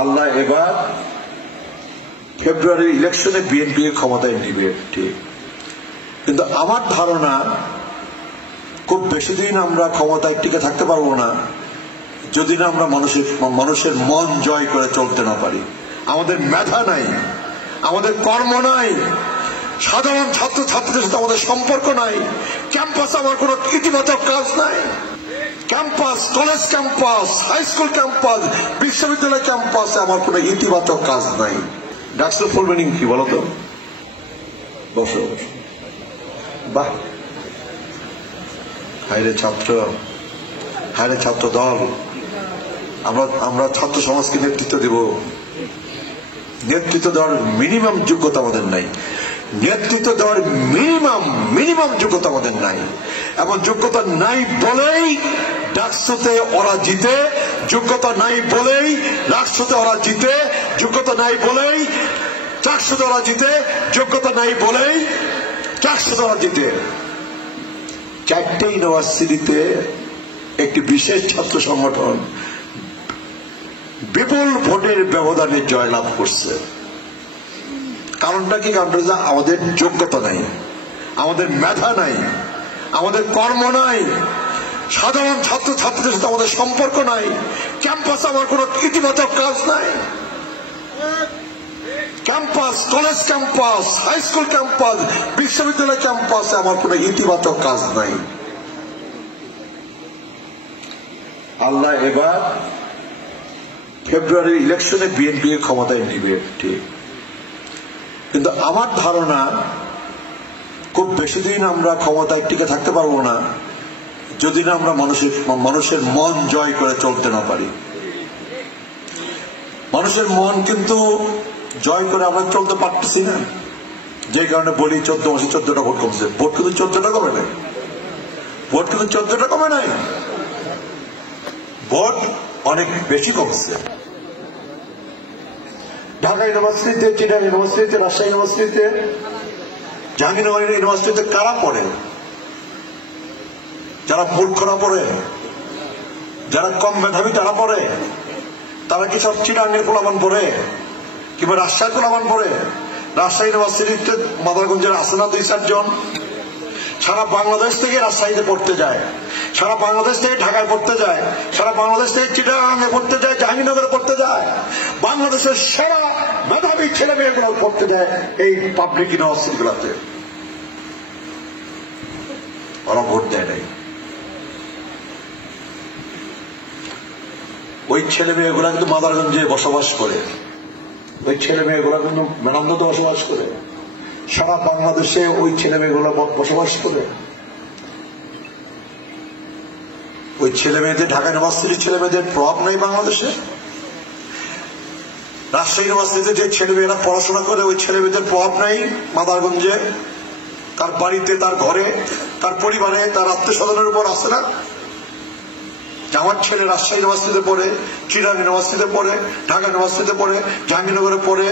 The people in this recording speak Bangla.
আল্লাহ এবার ফেব্রুয়ারির ইলেকশনে বিএনপি ক্ষমতায় নিবে, ঠিক, কিন্তু আমার ধারণা খুব বেশি দিন আমরা ক্ষমতায় টিকে থাকতে পারবো না যদি না আমরা মানুষের মন জয় করে চলতে না পারি। আমাদের মেধা নাই, আমাদের কর্ম নাই, সাধারণ ছাত্র ছাত্রীদের সাথে আমাদের সম্পর্ক নাই, ক্যাম্পাসে আমার কোনো ইতিবাচক কাজ নাই। Campus, college campus, high school campus, বিশ্ববিদ্যালয় ক্যাম্পাসে আমার কোনো ইতিবাচক কাজ নাই। ডাকসুর ফুল মিনিং কি বলো তো? বসো। বাহ, হায়রে ছাত্র, হায়রে ছাত্র দল, আমরা ছাত্র সমাজকে নেতৃত্ব দেব। নেতৃত্ব দেওয়ার মিনিমাম যোগ্যতা আমাদের নাই, নেতৃত্ব দেওয়ার মিনিমাম যোগ্যতা আমাদের নাই, এবং যোগ্যতা নাই বলেই ডাকসুতে ওরা জিতে, যোগ্যতা নাই বলেই রাষ্ট্রতে ওরা জিতে, যোগ্যতা নাই বলেই চাকসুতে ওরা জিতে, যোগ্যতা নাই বলেই চাকসুতে ওরা জিতে। 4টে ইউনিভার্সিটিতে একটি বিশেষ ছাত্র সংগঠন বিপুল ভোটের ব্যবধানে জয়লাভ করছে। কারণটা কি? কারণটা আমাদের যোগ্যতা নাই, আমাদের মেধা নাই, আমাদের কর্ম নাই, সাধারণ ছাত্র ছাত্রীদের সাথে আমাদের সম্পর্ক নাই, ক্যাম্পাসে আমার কোনো ইতিবাচক কাজ নাই। Campus, college campus, high school campus, বিশ্ববিদ্যালয় ক্যাম্পাসে আমার কোনো ইতিবাচক কাজ নাই। আল্লাহ এবার ফেব্রুয়ারির ইলেকশনে বিএনপি ক্ষমতায় নিবে, ঠিক, কিন্তু আমার ধারণা খুব বেশি দিন আমরা ক্ষমতায় টিকে থাকতে পারবো না যদি না আমরা মানুষের মন জয় করে চলতে না পারি। মানুষের মন কিন্তু জয় করে আমরা চলতে পারতেছি না, যে কারণে বলি 14 মাসে 14টা ভোট কমছে। ভোট কিন্তু 14টা কমে নাই, ভোট কিন্তু 14টা কমে নাই, ভোট অনেক বেশি কমছে। ঢাকা ইউনিভার্সিটিতে, চিটাগাং ইউনিভার্সিটিতে, রাজশাহী ইউনিভার্সিটিতে, জাহাঙ্গীরনগর ইউনিভার্সিটিতে কারা পড়ে? যারা মূর্খরা পড়ে, যারা কম মেধাবী তারা পড়ে। তারা কি সব চিটাগাংয়ের পোলাপান পড়ে কিংবা রাজশাহীর পোলাপান পড়ে? রাজশাহী ইউনিভার্সিটিতে মাদারগঞ্জের আছে না 2-4 জন? সারা বাংলাদেশ থেকে রাজশাহীতে পড়তে যায়, সারা বাংলাদেশ থেকে ঢাকায় পড়তে যায়, সারা বাংলাদেশ থেকে চিটাগাংয়ে পড়তে যায়, জাহাঙ্গীরনগরে পড়তে যায়। বাংলাদেশের সেরা মেধাবী ছেলে মেয়েগুলো পড়তে যায় এই পাবলিক ইউনিভার্সিটি গুলাতে। ওরা ভোট দেয় নাই। ওই ছেলে মেয়েগুলা কিন্তু মাদারগঞ্জে বসবাস করে, ওই ছেলে মেয়েগুলা কিন্তু মেনান্দতে বসবাস করে, সারা বাংলাদেশে ওই ছেলে মেয়েগুলো বসবাস করে। ওই ছেলে মেয়েদের, ঢাকা ইউনিভার্সিটির ছেলে মেয়েদের প্রভাব নেই বাংলাদেশে? রাজশাহী ইউনিভার্সিটিতে যে ছেলে মেয়েরা পড়াশোনা করে ওই ছেলে মেয়েদের প্রভাব নেই মাদারগঞ্জে? তার বাড়িতে, তার ঘরে, তার পরিবারে, তার আত্মীয় স্বজনের উপর আসে না? আমার ছেলে রাজশাহী ইউনিভার্সিটিতে পড়ে, চিটাগাং ইউনিভার্সিটিতে পড়ে, ঢাকা ইউনিভার্সিটিতে পড়ে, জাহাঙ্গীরনগরে পড়ে,